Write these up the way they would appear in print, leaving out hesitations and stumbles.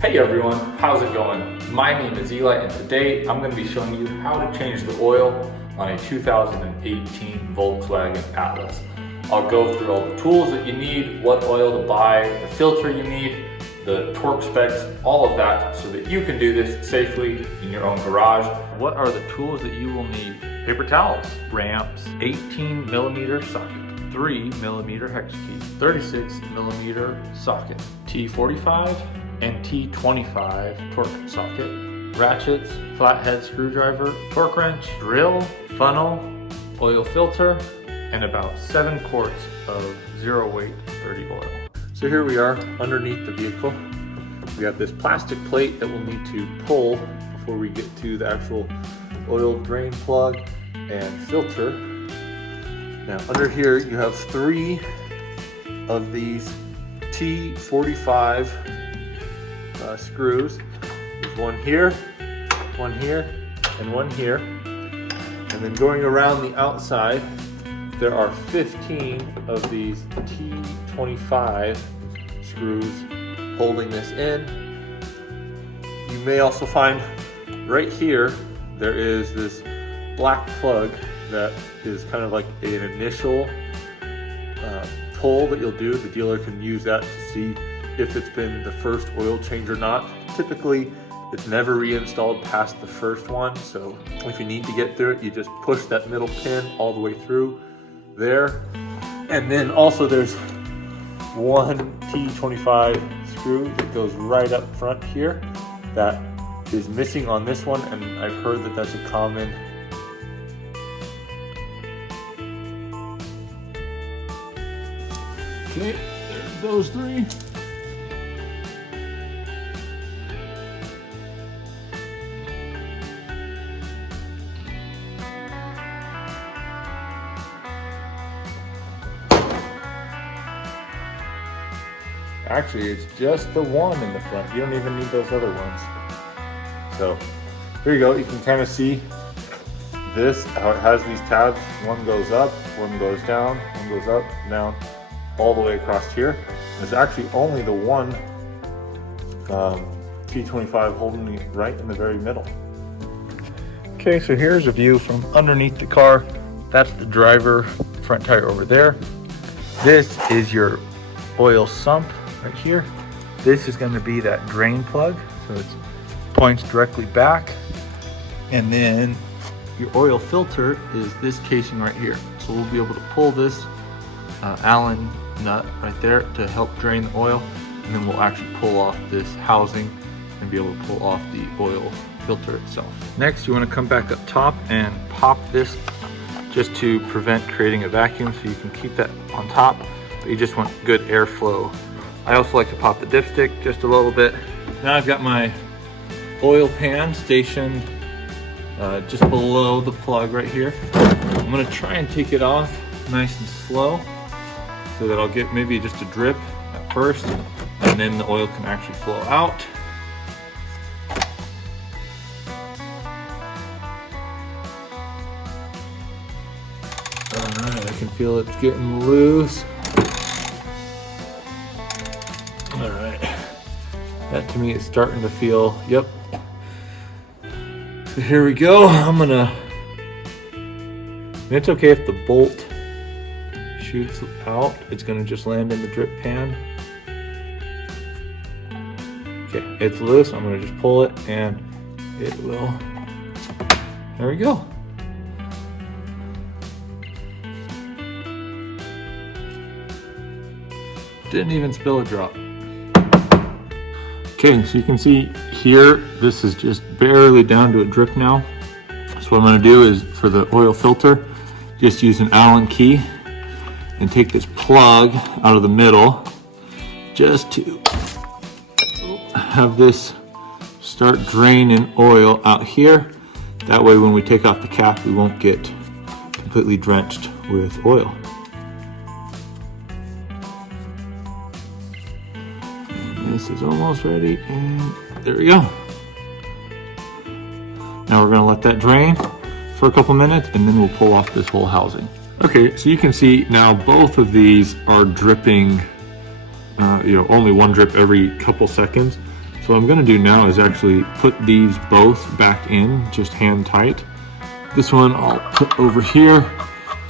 Hey everyone, how's it going? My name is Eli and today I'm going to be showing you how to change the oil on a 2018 Volkswagen Atlas. I'll go through all the tools that you need, what oil to buy, the filter you need, the torque specs, all of that so that you can do this safely in your own garage. What are the tools that you will need? Paper towels, ramps, 18mm socket, 3mm hex key, 36mm socket, T45 and T25 Torx socket, ratchets, flathead screwdriver, torque wrench, drill, funnel, oil filter, and about 7 quarts of 0 weight dirty oil. So here we are underneath the vehicle. We have this plastic plate that we'll need to pull before we get to the actual oil drain plug and filter. Now under here you have 3 of these T45 screws. There's one here, and one here. And then going around the outside, there are 15 of these T25 screws holding this in. You may also find right here, there is this black plug that is kind of like an initial pull that you'll do. The dealer can use that to see if it's been the first oil change or not. Typically, it's never reinstalled past the first one, so if you need to get through it, you just push that middle pin all the way through there. And then also there's one T25 screw that goes right up front here that is missing on this one, and I've heard that that's a common okay, there's those 3. Actually, it's just the one in the front. You don't even need those other ones. So here you go. You can kind of see this, how it has these tabs. One goes up, one goes down, one goes up, down, all the way across here. There's actually only the one T25 holding me right in the very middle. Okay, so here's a view from underneath the car. That's the driver front tire over there. This is your oil sump right here. This is going to be that drain plug, so it points directly back. And then your oil filter is this casing right here. So we'll be able to pull this Allen nut right there to help drain the oil, and then we'll actually pull off this housing and be able to pull off the oil filter itself. Next, you want to come back up top and pop this just to prevent creating a vacuum, so you can keep that on top, but you just want good airflow. I also like to pop the dipstick just a little bit. Now I've got my oil pan stationed just below the plug right here. I'm gonna try and take it off nice and slow so that I'll get maybe just a drip at first, and then the oil can actually flow out. All right, I can feel it's getting loose. All right, that to me is starting to feel, yep. So here we go. And it's okay if the bolt shoots out, it's gonna just land in the drip pan. Okay, it's loose. I'm gonna just pull it and it will, there we go. Didn't even spill a drop. Okay, so you can see here, this is just barely down to a drip now. So what I'm gonna do is, for the oil filter, just use an Allen key and take this plug out of the middle just to have this start draining oil out here. That way when we take off the cap, we won't get completely drenched with oil. This is almost ready, and there we go. Now we're gonna let that drain for a couple minutes, and then we'll pull off this whole housing. Okay, so you can see now both of these are dripping, only one drip every couple seconds. So what I'm gonna do now is actually put these both back in, just hand tight. This one I'll put over here.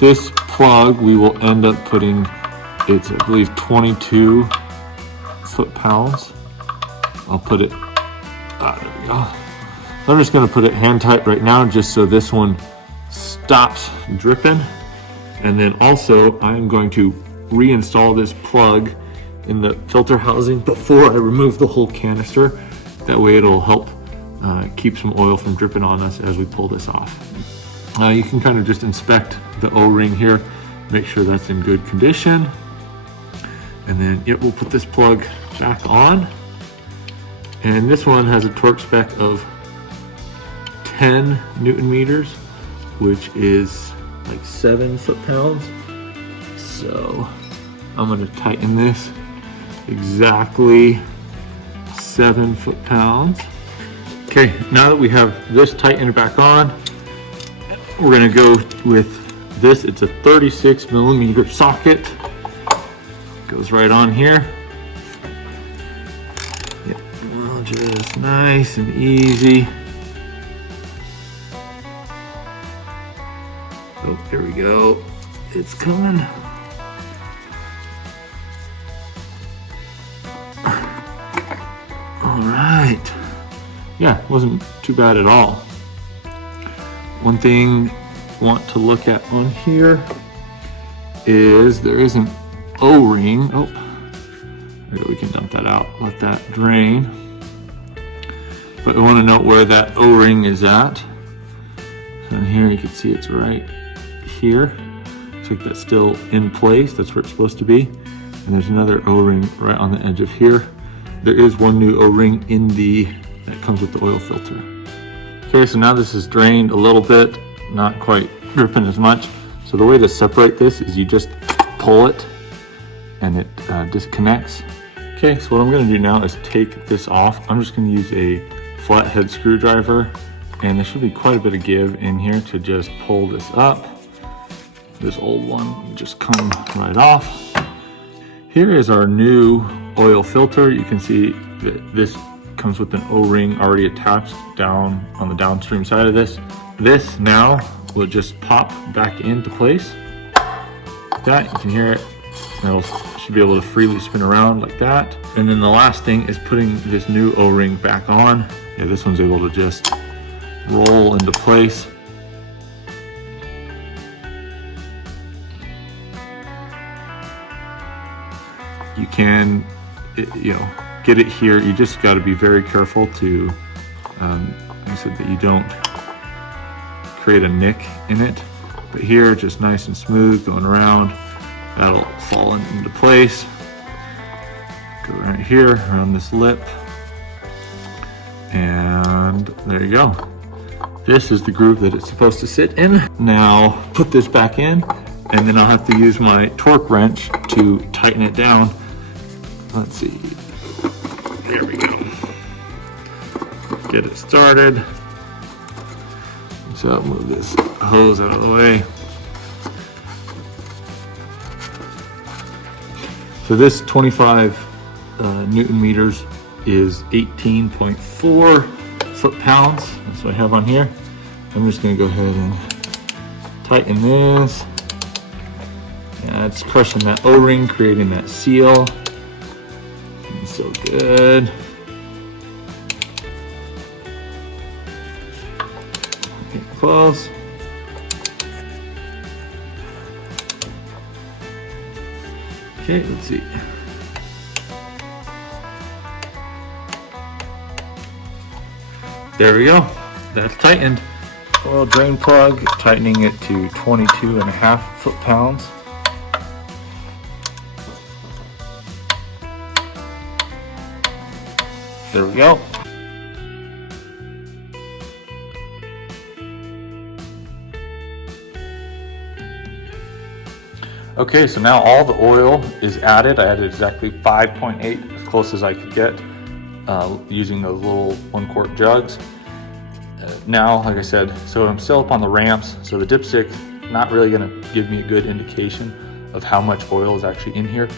This plug we will end up putting, it's I believe 22 foot-pounds. I'll put it, there we go. So I'm just gonna put it hand tight right now just so this one stops dripping. And then also I'm going to reinstall this plug in the filter housing before I remove the whole canister. That way it'll help keep some oil from dripping on us as we pull this off. You can kind of just inspect the O-ring here, make sure that's in good condition. And then we'll put this plug back on. And this one has a torque spec of 10 Newton meters, which is like 7 foot-pounds. So I'm gonna tighten this exactly 7 foot-pounds. Okay, now that we have this tightened back on, we're gonna go with this. It's a 36 millimeter socket. Goes right on here. Just nice and easy. Oh, here we go. It's coming. All right. Yeah, it wasn't too bad at all. One thing I want to look at on here is there is an O-ring. Oh, we can dump that out, let that drain. But I want to note where that O-ring is at. So in here you can see it's right here. Looks like that's still in place. That's where it's supposed to be. And there's another O-ring right on the edge of here. There is one new O-ring that comes with the oil filter. Okay, so now this is drained a little bit, not quite dripping as much. So the way to separate this is you just pull it and it disconnects. Okay, so what I'm gonna do now is take this off. I'm just gonna use a flathead screwdriver, and there should be quite a bit of give in here to just pull this up. This old one will just come right off. Here is our new oil filter. You can see that this comes with an O-ring already attached down on the downstream side of this. This now will just pop back into place. Like that, you can hear it. It'll should be able to freely spin around like that. And then the last thing is putting this new O-ring back on. Yeah, this one's able to just roll into place. You can, get it here. You just got to be very careful to, like I said, that you don't create a nick in it. But here, just nice and smooth, going around. That'll fall into place. Go right here, around this lip. And there you go. This is the groove that it's supposed to sit in. Now, put this back in, and then I'll have to use my torque wrench to tighten it down. Let's see. There we go. Get it started. So I'll move this hose out of the way. So this 25 Newton meters is 18.4 foot-pounds. That's what I have on here. I'm just gonna go ahead and tighten this. Yeah, it's crushing that O-ring, creating that seal. It's so good. Get close. Okay, let's see. There we go. That's tightened. Oil drain plug, tightening it to 22.5 foot-pounds. There we go. Okay, so now all the oil is added. I added exactly 5.8, as close as I could get, using those little 1-quart jugs. Now, like I said, so I'm still up on the ramps, so the dipstick not really gonna give me a good indication of how much oil is actually in here.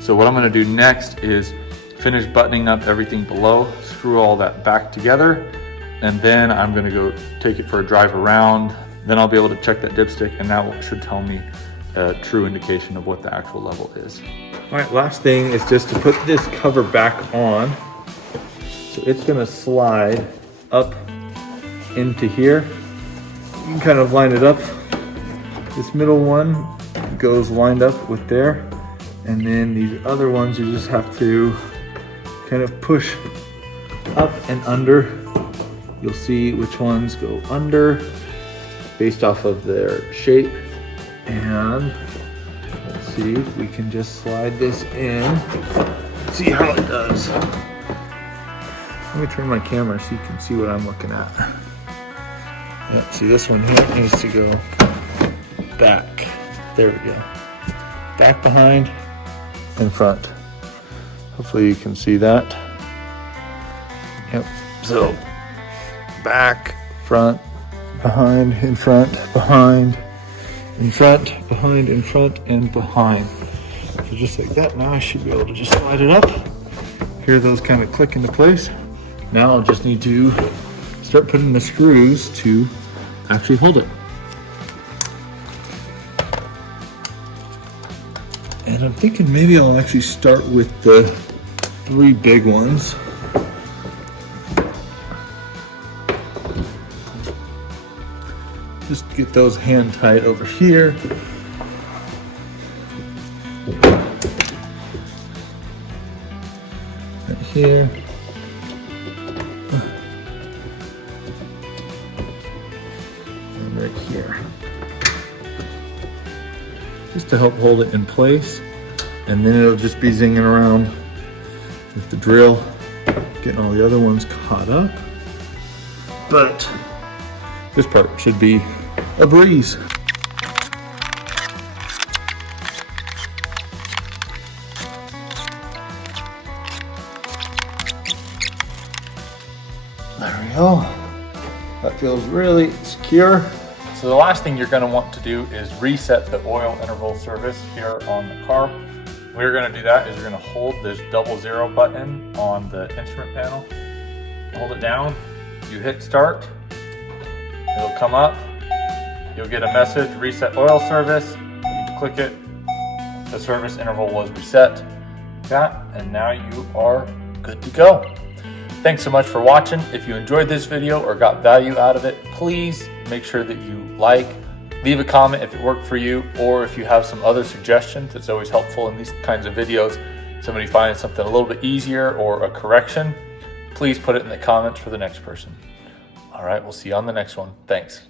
So what I'm gonna do next is finish buttoning up everything below, screw all that back together, and then I'm gonna go take it for a drive around. Then I'll be able to check that dipstick, and that should tell me a true indication of what the actual level is. All right, last thing is just to put this cover back on. So it's gonna slide up into here. You can kind of line it up. This middle one goes lined up with there. And then these other ones, you just have to kind of push up and under. You'll see which ones go under based off of their shape. And let's see if we can just slide this in. See how it does. Let me turn my camera so you can see what I'm looking at. Yep, see this one here needs to go back. There we go. Back, behind, in front. Hopefully you can see that. Yep, so back, front, behind, in front, behind, in front, behind, in front, and behind. So just like that, now I should be able to just slide it up. Hear those kind of click into place. Now I'll just need to start putting the screws to actually hold it. And I'm thinking maybe I'll actually start with the 3 big ones. Just get those hand tight over here. Right here. And right here. Just to help hold it in place. And then it'll just be zinging around with the drill, getting all the other ones caught up. But this part should be a breeze. There we go. That feels really secure. So the last thing you're going to want to do is reset the oil interval service here on the car. We're going to do that is you're going to hold this 00 button on the instrument panel. Hold it down. You hit start. It'll come up. You'll get a message, reset oil service. You click it. The service interval was reset. That, and now you are good to go. Thanks so much for watching. If you enjoyed this video or got value out of it, please make sure that you leave a comment if it worked for you, or if you have some other suggestions. It's always helpful in these kinds of videos. Somebody finds something a little bit easier or a correction, please put it in the comments for the next person. All right, we'll see you on the next one. Thanks.